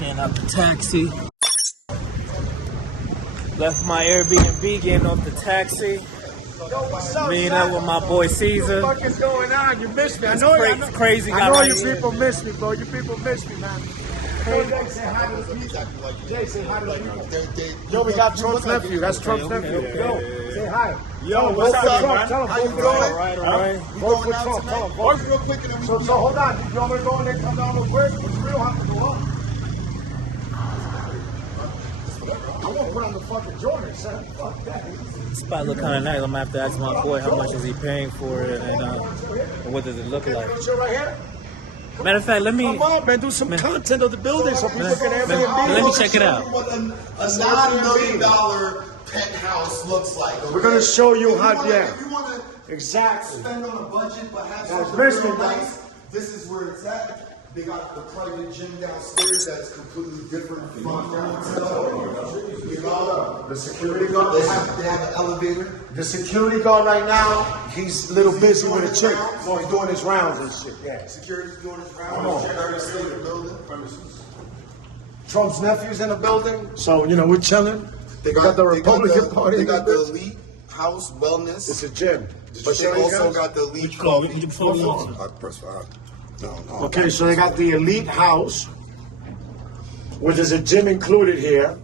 Getting out the taxi. Left my Airbnb, getting off the taxi. Meeting up with my boy Caesar. What the fuck is going on? You missed me. I It's know, crazy. I know you people miss me, bro. You people miss me, man. Hey, Jay, say hi to the people. Jay, say hi to the people. Yo, we got Trump's nephew. That's Trump's nephew. Okay. Yo, say hi. Yo, what's up, man? Tell him, How you vote doing? All right. Vote for Trump. Tell him, vote. Real quick and then we So hold on. You want me to go and then come down real quick? But you don't have to go up. I won't put on the fucking Jordan, son. Fuck that. This spot look kind of nice. I'm gonna have to ask my boy how much is he paying for it and what does it look like. Right here? Matter of fact, let me. Come on, man. Do some content of the building so people can have Let me check it out. What a $9 million penthouse looks like. Okay? We're gonna show you how. Yeah. If you want to Exactly. spend on a budget but have something That's real nice. nice, this is where it's at. They got the private gym downstairs that's completely different from you know, The security guard. they have an elevator. The security guard right now, he's a little busy with a chick. Well, he's doing his rounds and shit. Yeah. Security's doing his rounds. Come on. Security's still in the building. Trump's nephew's in the building, so you know we're chilling. They got the Republican Party. They got the Elite House Wellness. It's a gym. But they also got the Elite Coffee. No. Okay, so they got the Elite House, which is a gym included here.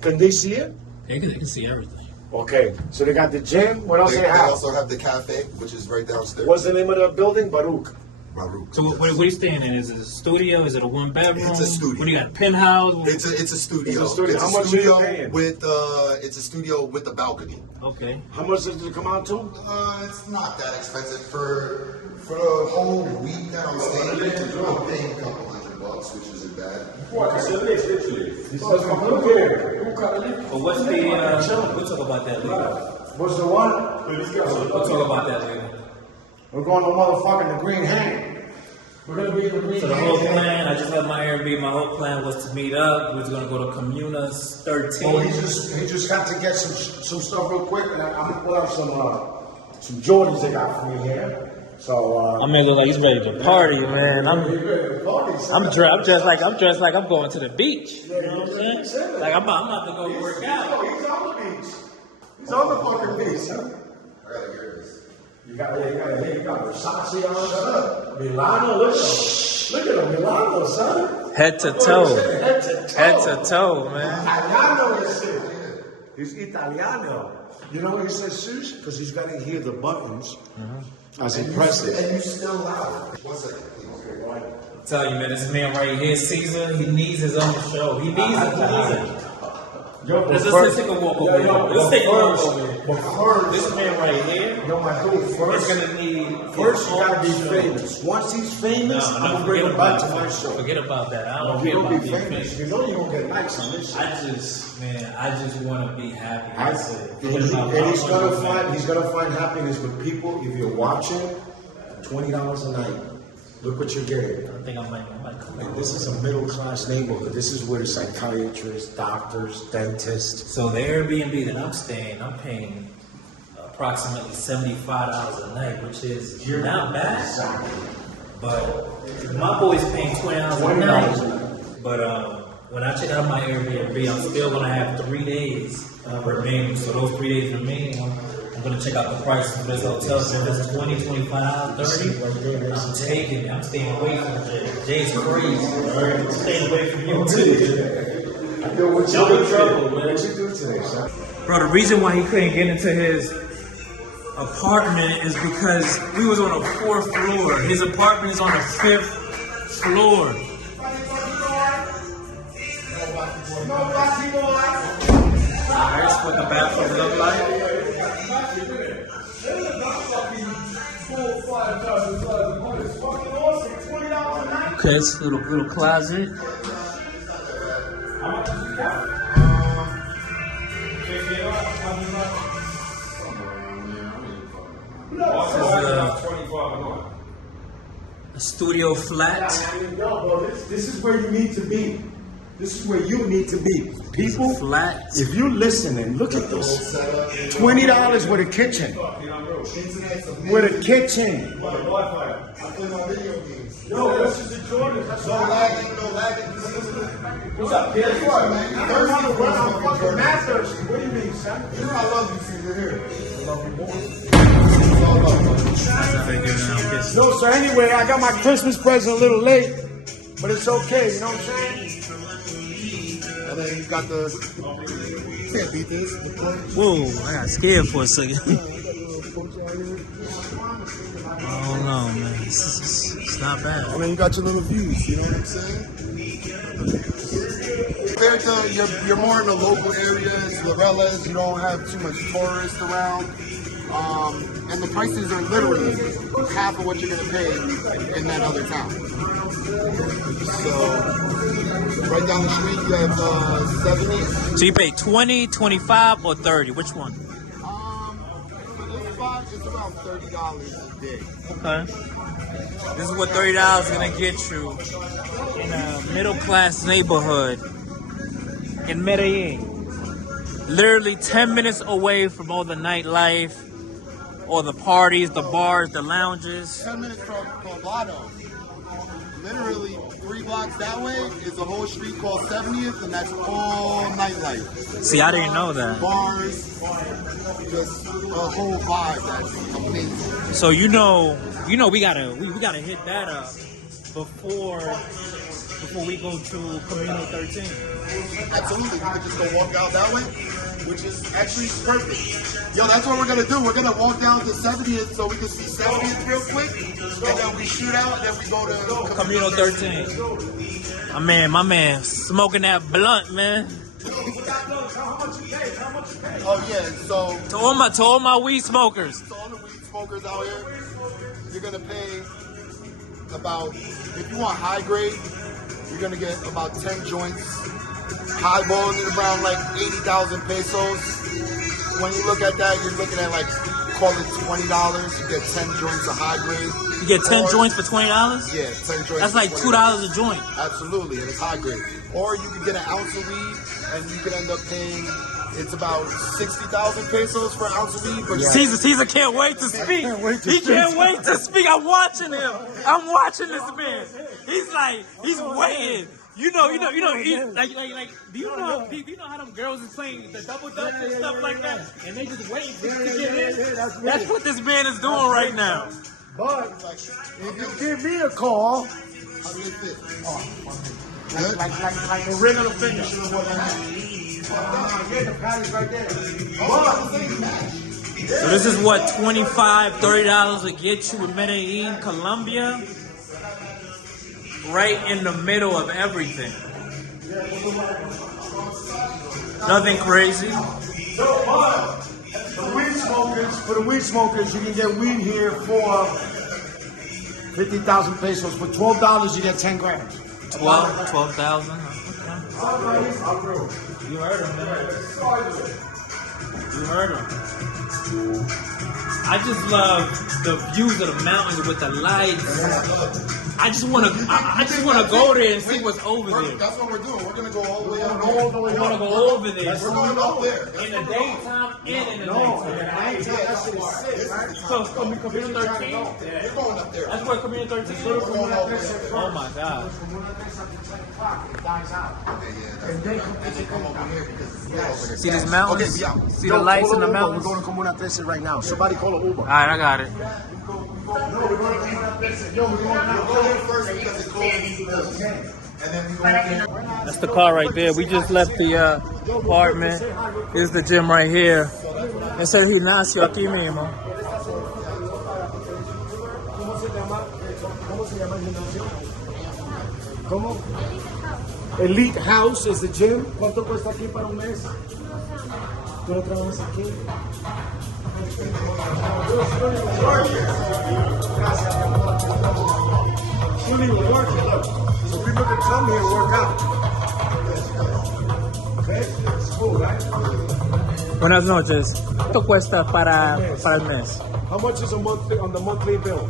Can they see it? They can see everything. Okay, so they got the gym. What else They they have? also have the cafe, which is right downstairs. What's the name of the building? Baruk. Baruk. So what are you staying in? Is it a studio? Is it a one bedroom? It's a studio. What do you got? Penthouse? It's a studio. It's a studio. It's How a much are studio you paying? with it's a studio with a balcony. Okay. How much does it come out to? It's not that expensive for the whole week that I'm staying there. I'm paying a couple $100, which isn't bad. But what's the? We'll talk about that later. What's the one? We'll talk about that later. We're going to motherfucking the Green Hang. We're gonna be in the Green So the Hang. whole plan, I just left my Airbnb. My whole plan was to meet up. We was gonna go to Comunas 13. Oh, he just got to get some stuff real quick, and I'm gonna pull out some Jordans they got for me here. So I mean, look like he's ready to party, man. I'm dressed like I'm going to the beach. You know what I'm saying? Like I'm about to go work out. He's on the beach. He's on the fucking beach, huh? I gotta hear this. You got Versace on, son. Milano, look at him, Milano, son. Head to toe, Head head to toe, man. Italiano is shit. He's Italiano. You know what he says, Sush? Because he's got to hear the buttons as he presses. And you still loud. 1 second, please. I'm telling you, man, this man right here, Caesar, he needs his own show. He needs it. Yo, Let's take a walk over here. Let's take a walk over here. But first, This man right here yo, my dude, is first, gonna need. first you gotta be famous. Once he's famous, I'm gonna bring him back to my show. Forget about that. I don't If you care don't about be being famous, famous. you know you're gonna get likes on this shit. I just want to be happy. That's it. And he's gonna find happiness with people. If you're watching, $20 a night. Look what you're getting. I think I might come And this is a middle class neighborhood. This is where psychiatrists, doctors, dentists. So the Airbnb that I'm staying, I'm paying approximately $75 a night, which is not bad. But my boy's paying $20 a night. But when I check out my Airbnb, I'm still gonna have 3 days remaining. So those 3 days remaining, I'm gonna check out the price for this hotel. So if it's $20, $25, $30, I'm taking it. I'm staying away from Jay. Jay's crazy. Right? I'm staying away from you too. Yo, what No you do trouble, today? man. What you do today, son? Bro, the reason why he couldn't get into his apartment is because we was on the 4th floor. His apartment is on the 5th floor. Alright, that's what the bathroom look like. Okay, it's a little closet. A studio flat. No, bro, this is where you need to be. This is where you need to be. People, Flat. if you listening, look at this. $20 with a kitchen. With a kitchen. I play my video games. Yo, this is the Jordan. That's No lagging. Guess what, man? I'm fucking masters. What do you mean, son? You know I love you, Caesar. Here. I love you more. No, so anyway, I got my Christmas present a little late, but it's okay, you know what I'm saying? And then you got the... Can't beat this. Whoa, I got scared for a second. Oh no, man. It's not bad. I mean, you got your little views, you know what I'm saying? Compared to, you're more in the local areas, Laureles, you don't have too much tourists around. And the prices are literally half of what you're going to pay in that other town. So, right down the street, you have 70. So you pay 20, 25, or 30? Which one? For this spot, it's around $30 a day. Okay. This is what $30 is gonna get you in a middle class neighborhood in Medellin. Literally 10 minutes away from all the nightlife, all the parties, the bars, the lounges. 10 minutes from Poblado. Literally 3 blocks that way is a whole street called 70th, and that's all nightlife. See, I didn't know that. Bars, just a whole vibe that's amazing. So you know, we gotta hit that up before we go to Camino 13. Absolutely, we could just go walk out that way, which is actually perfect. Yo, that's what we're gonna do. We're gonna walk down to 70th so we can see 70th real quick, and then we shoot out, and then we go to Camino 13. My man, smoking that blunt, man. Oh yeah, so To all my weed smokers. to all the weed smokers out here, you're gonna pay about, if you want high grade, you're gonna get about 10 joints. Highballing is around like 80,000 pesos. When you look at that, you're looking at like, call it $20. You get 10 joints of high grade. You get 10 Or- joints for $20? Yeah, 10 joints. That's for like $20. $2 a joint. Absolutely, and it's high grade. Or you can get an ounce of weed, and you can end up paying, it's about 60,000 pesos for an ounce of weed. But Caesar can't wait to speak. He can't wait to speak. I'm watching him. I'm watching this man. He's waiting. You know, do you know how them girls is playing the double dutch and stuff like that, and they just waiting to get in? That's what this man is doing right now. But if you give me a call, how do you fit? like a ring on the finger. Yeah, the patty's right there. So this is what $25, $30 will get you in Medellin, Colombia. Right in the middle of everything. Nothing crazy. For the weed smokers, you can get weed here for 50,000 pesos. For $12, you get 10 grams. 12,000. You heard him, man. You heard him. I just love the views of the mountains with the lights. I just want to go there and see what's over there. That's what we're doing. We're gonna go all the way up. I want to go over there. We're going up there. In the daytime and in the nighttime. So Camino 13? We're going up there. That's where Camino 13 is? Oh my God. And then come over here because See these mountains? Okay, yeah. See the lights in the mountains? We're going to Comuna 13 right now. Somebody call an Uber. Alright, I got it. That's the car right there. We just left the apartment. Here's the gym right here. Es el gimnasio aquí mismo. ¿Cómo? Elite House is the gym. ¿Cuánto cuesta aquí para un mes? ¿Tú no trabajas aquí? So people can come here and work out. Okay? It's cool, right? Buenas noches. ¿Cuánto cuesta para el mes? How much is on the monthly bill?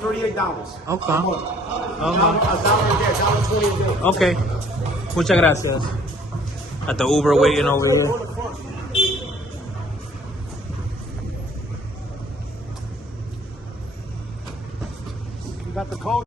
$38. Okay. Okay. Muchas gracias. At the Uber waiting over here. got the code.